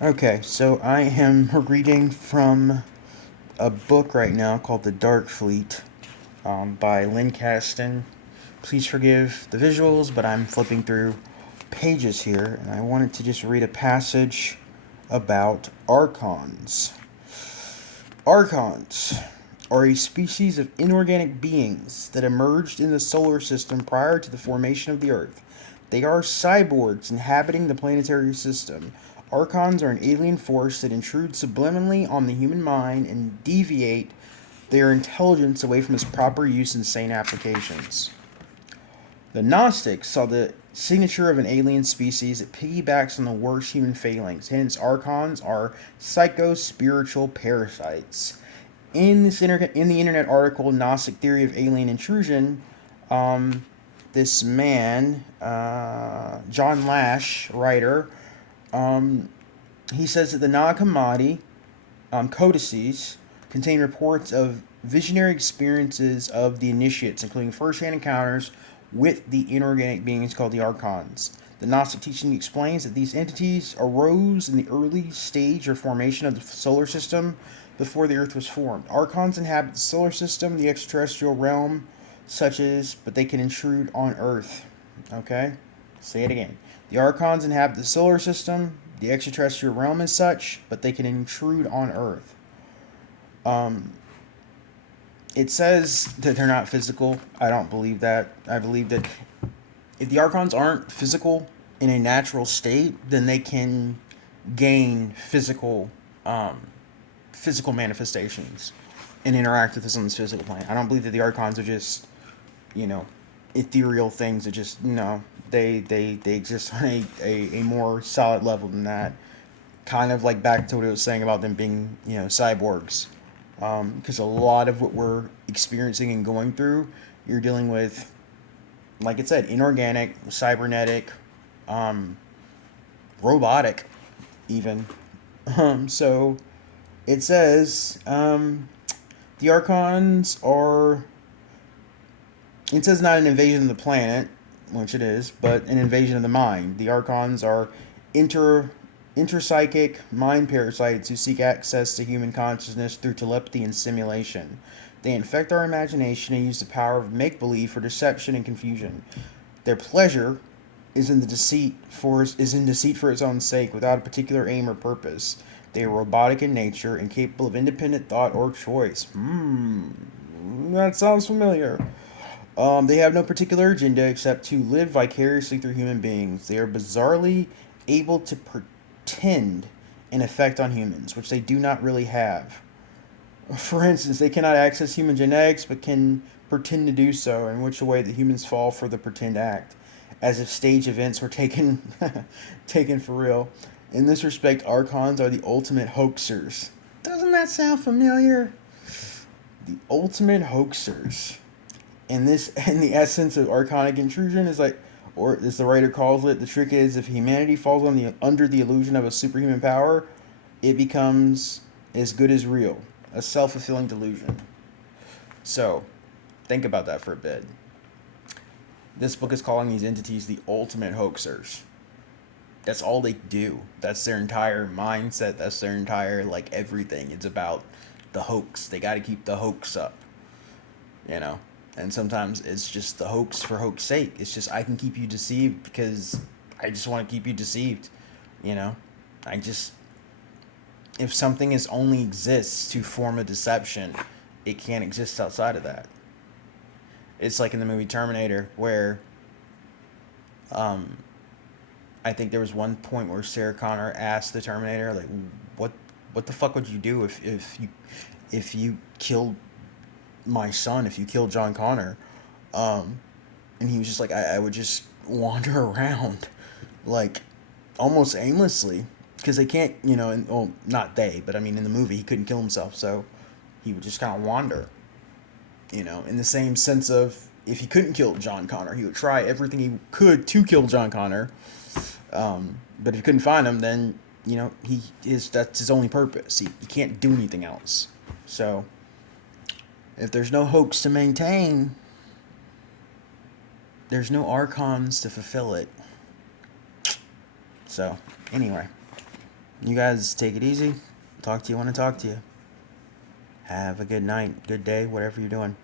Okay, so I am reading from a book right now called The Dark Fleet by Lynn Caston. Please forgive the visuals, but I'm flipping through pages here, and I wanted to just read a passage about archons. Archons are a species of inorganic beings that emerged in the solar system prior to the formation of the Earth. They are cyborgs inhabiting the planetary system. Archons are an alien force that intrude subliminally on the human mind and deviate their intelligence away from its proper use in sane applications. The Gnostics saw the signature of an alien species that piggybacks on the worst human failings. Hence, archons are psycho-spiritual parasites. In the internet article Gnostic Theory of Alien Intrusion, this man, John Lash, writer, um, he says that the Nag Hammadi codices contain reports of visionary experiences of the initiates, including first-hand encounters with the inorganic beings called the Archons. The Gnostic teaching explains that these entities arose in the early stage or formation of the solar system before the Earth was formed. Archons inhabit the solar system, the extraterrestrial realm, such as, but they can intrude on Earth. Okay? Say it again. The Archons inhabit the solar system, the extraterrestrial realm as such, but they can intrude on Earth. Um, it says that they're not physical. I don't believe that. I believe that if the Archons aren't physical in a natural state, then they can gain um, physical manifestations and interact with us on this physical plane. I don't believe that the Archons are just, you know, ethereal things that just, no, they exist on a more solid level than that. Kind of like back to what I was saying about them being, cyborgs. Because a lot of what we're experiencing and going through, you're dealing with, like I said, inorganic, cybernetic, um, robotic, even. So it says the Archons are. It says not an invasion of the planet, which it is, but an invasion of the mind. The Archons are inter interpsychic mind parasites who seek access to human consciousness through telepathy and simulation. They infect our imagination and use the power of make believe for deception and confusion. Their pleasure is in deceit for its own sake, without a particular aim or purpose. They are robotic in nature, incapable of independent thought or choice. That sounds familiar. They have no particular agenda except to live vicariously through human beings. They are bizarrely able to pretend an effect on humans, which they do not really have. For instance, they cannot access human genetics, but can pretend to do so, in which a way that humans fall for the pretend act, as if stage events were taken taken for real. In this respect, archons are the ultimate hoaxers. Doesn't that sound familiar? The ultimate hoaxers. And this and the essence of archonic intrusion is like, or as the writer calls it, the trick is if humanity falls under the illusion of a superhuman power, it becomes as good as real, a self-fulfilling delusion. So think about that for a bit. This book is calling these entities the ultimate hoaxers. That's all they do. That's their entire mindset. That's their entire, like, everything. It's about the hoax. They got to keep the hoax up, you know. And sometimes it's just the hoax for hoax sake. It's just I can keep you deceived because I just want to keep you deceived, you know. I just If something is only exists to form a deception, it can't exist outside of that. It's like in the movie Terminator where um I think there was one point where Sarah Connor asked the Terminator, like, what what the fuck would you do if you killed my son, if you killed John Connor? Um, and he was just like, I would just wander around, like, almost aimlessly, because they can't, and, well, not they, but I mean, in the movie, he couldn't kill himself, so he would just kind of wander, in the same sense of if he couldn't kill John Connor, he would try everything he could to kill John Connor. But if he couldn't find him, then that's his only purpose. He can't do anything else. So if there's no hoax to maintain, there's no archons to fulfill it. So, anyway, You guys take it easy. Talk to you when I talk to you. Have a good night, good day, whatever you're doing.